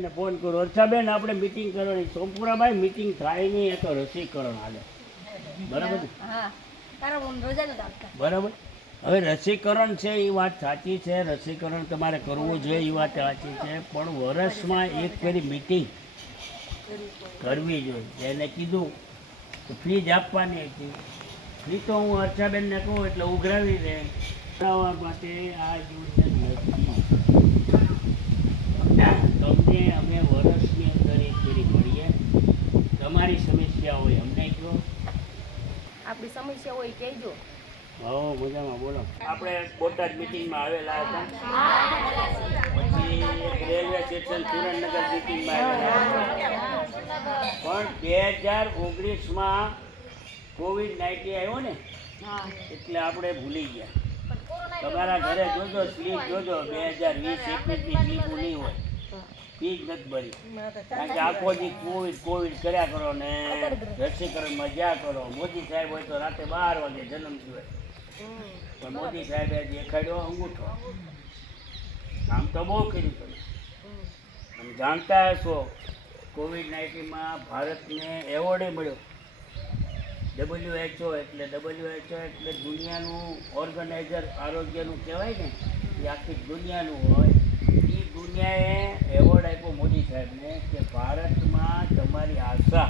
ને ફોન કરો અર્ષાબેન આપણે મીટિંગ કરવાની. સોમપુરાભાઈ મીટિંગ થાય નહીં એ તો રસીકરણ હાલે. બરાબર બરાબર? હવે રસીકરણ છે એ વાત સાચી છે. રસીકરણ તમારે કરવું જોઈએ એ વાત સાચી છે. પણ વર્ષમાં એક ફેરી મીટિંગ કરવી જોઈએ. એને કીધું તો ફીજ આપવાની હતી. ફી તો હું અર્ચાબેનને કહું એટલે ઉઘરાવી દે. માટે આ યોજના નથી તમને અમે વર્ષની અંદર એક ફેરી મળીએ. તમારી સમસ્યા હોય અમને કહો. આપણી સમસ્યા હોય કહેજો. હો મજામાં બોલો. આપણે બોટાદ મિટિંગમાં આવેલા હતા. પછી રેલવે સ્ટેશન સુરેન્દ્રનગર મિટિંગમાં આવેલા પણ બે હજાર ઓગણીસમાં કોવિડ નાઇન્ટીન આવ્યો ને એટલે આપણે ભૂલી ગયા. તમારા ઘરે જોજો સ્લીપ જોજો. બે હજાર વીસ એકવીસની સ્લીપ નહીં હોય. જ નથી ભરી. કારણ કે આખો દી કોવિડ કોવિડ કર્યા કરો ને રસીકરણમાં જ્યાં કરો મોદી સાહેબ હોય તો રાતે બાર વાગે જન્મ થયો પણ મોદી સાહેબે દેખાડ્યો અંગૂઠો. આમ તો બહુ કર્યું તમે. તમે જાણતા હશો કોવિડ નાઇન્ટીનમાં ભારતને એવોર્ડે મળ્યો. ડબલ્યુએચઓ એટલે ડબલ્યુએચઓ એટલે દુનિયાનું ઓર્ગનાઇઝર આરોગ્યનું કહેવાય ને એ આખી દુનિયાનું હોય. એ દુનિયાએ એવોર્ડ આપ્યો મોદી સાહેબને કે ભારતમાં તમારી આશા